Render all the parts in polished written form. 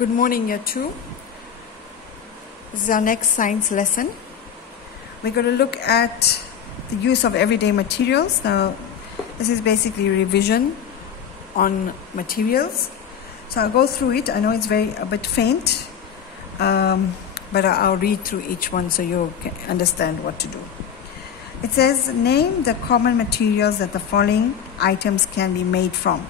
Good morning, Year 2. This is our next science lesson. We're going to look at the use of everyday materials. Now, this is basically revision on materials. So I'll go through it. I know it's a bit faint, but I'll read through each one so you can understand what to do. It says, name the common materials that the following items can be made from.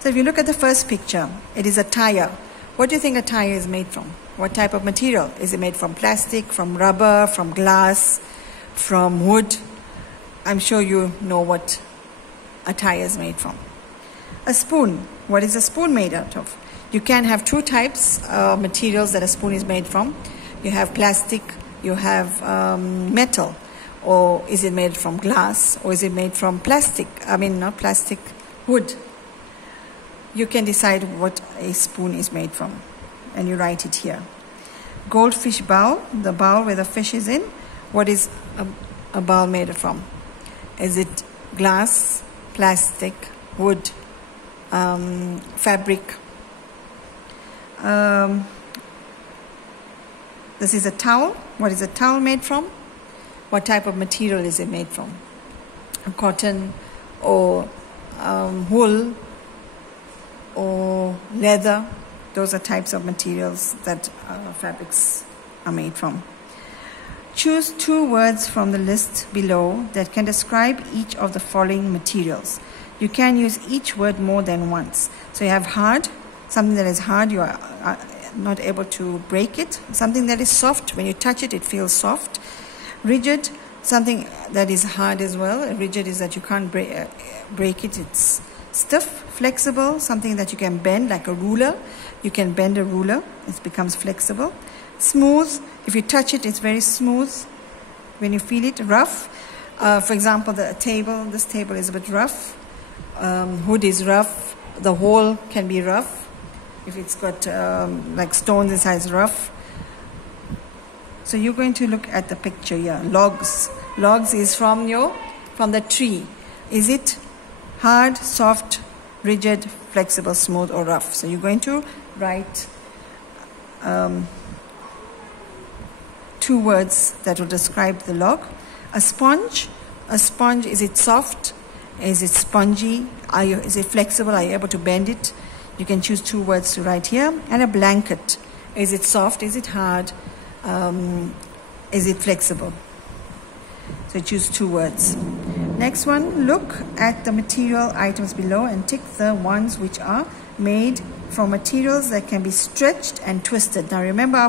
So if you look at the first picture, it is a tire. What do you think a tire is made from? What type of material? Is it made from plastic, from rubber, from glass, from wood? I'm sure you know what a tire is made from. A spoon. What is a spoon made out of? You can have two types of materials that a spoon is made from. You have plastic, you have metal. Or is it made from glass? Or is it made from plastic? Not plastic, wood. You can decide what a spoon is made from, and you write it here. Goldfish bowl, the bowl where the fish is in. What is a bowl made from? Is it glass, plastic, wood, fabric? This is a towel. What is a towel made from? What type of material is it made from? Cotton or wool or leather. Those are types of materials that fabrics are made from. Choose two words from the list below that can describe each of the following materials. You can use each word more than once. So you have hard, something that is hard, you are not able to break it. Something that is soft, when you touch it, it feels soft. Rigid, something that is hard as well. Rigid is that you can't break it, it's stiff. Flexible, something that you can bend, like a ruler. You can bend a ruler, it becomes flexible. Smooth, if you touch it, it's very smooth. When you feel it, rough. For example, this table is a bit rough. Wood is rough. The wall can be rough. If it's got like stones inside, it's rough. So you're going to look at the picture here. Logs. Logs is from the tree. Is it hard, soft, rigid, flexible, smooth, or rough? So you're going to write two words that will describe the log. A sponge. A sponge, is it soft? Is it spongy? Is it flexible? Are you able to bend it? You can choose two words to write here. And a blanket. Is it soft? Is it hard? Is it flexible? So choose two words. Next one, look at the material items below and tick the ones which are made from materials that can be stretched and twisted. Now remember our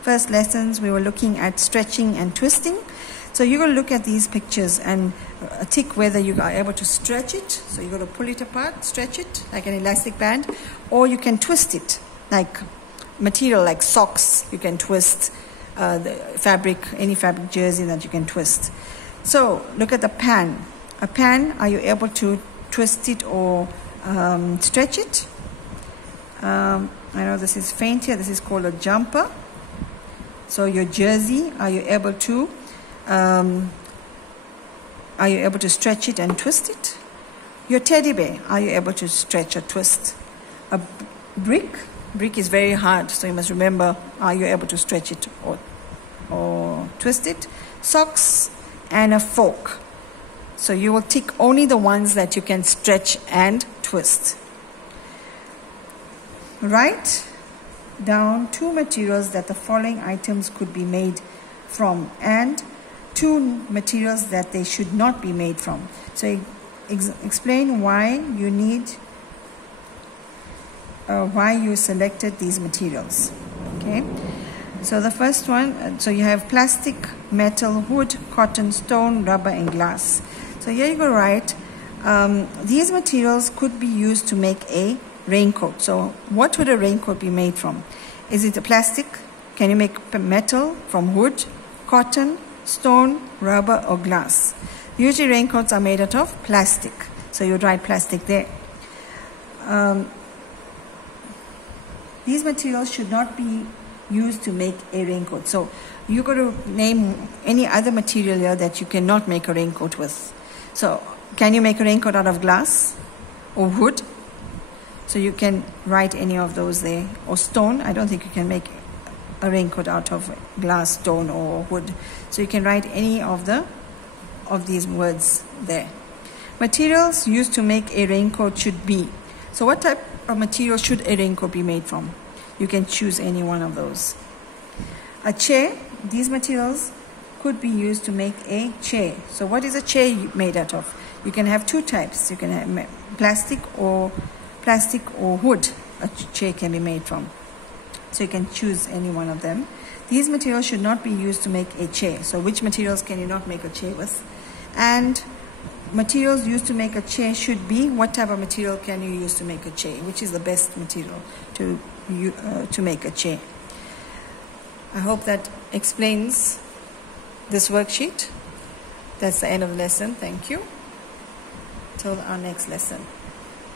first lessons, we were looking at stretching and twisting. So you're going to look at these pictures and tick whether you are able to stretch it. So you're going to pull it apart, stretch it like an elastic band, or you can twist it like material like socks. You can twist the fabric, any fabric jersey that you can twist. So look at the pan. A pan, are you able to twist it or stretch it? I know this is faint here. This is called a jumper. So your jersey, are you able to stretch it and twist it? Your teddy bear, are you able to stretch or twist? A brick is very hard, so you must remember, are you able to stretch it or twist it? Socks and a fork. So you will tick only the ones that you can stretch and twist. Write down two materials that the following items could be made from and two materials that they should not be made from. So explain why you selected these materials. Okay. So the first one, so you have plastic, metal, wood, cotton, stone, rubber, and glass. So here you go write, these materials could be used to make a raincoat. So what would a raincoat be made from? Is it a plastic? Can you make metal from wood, cotton, stone, rubber, or glass? Usually raincoats are made out of plastic. So you would write plastic there. These materials should not be used to make a raincoat. So you're going to name any other material here that you cannot make a raincoat with. So can you make a raincoat out of glass or wood So you can write any of those there. Or stone. I don't think you can make a raincoat out of glass, stone, or wood. So you can write any of these words there. Materials used to make a raincoat should be. So what type of material should a raincoat be made from? You can choose any one of those. A chair. These materials could be used to make a chair. So what is a chair made out of? You can have two types. You can have plastic or wood. A chair can be made from. So you can choose any one of them. These materials should not be used to make a chair. So which materials can you not make a chair with? And materials used to make a chair should be, what type of material can you use to make a chair? Which is the best material to make a chair? I hope that explains this worksheet. That's the end of the lesson. Thank you. Till our next lesson.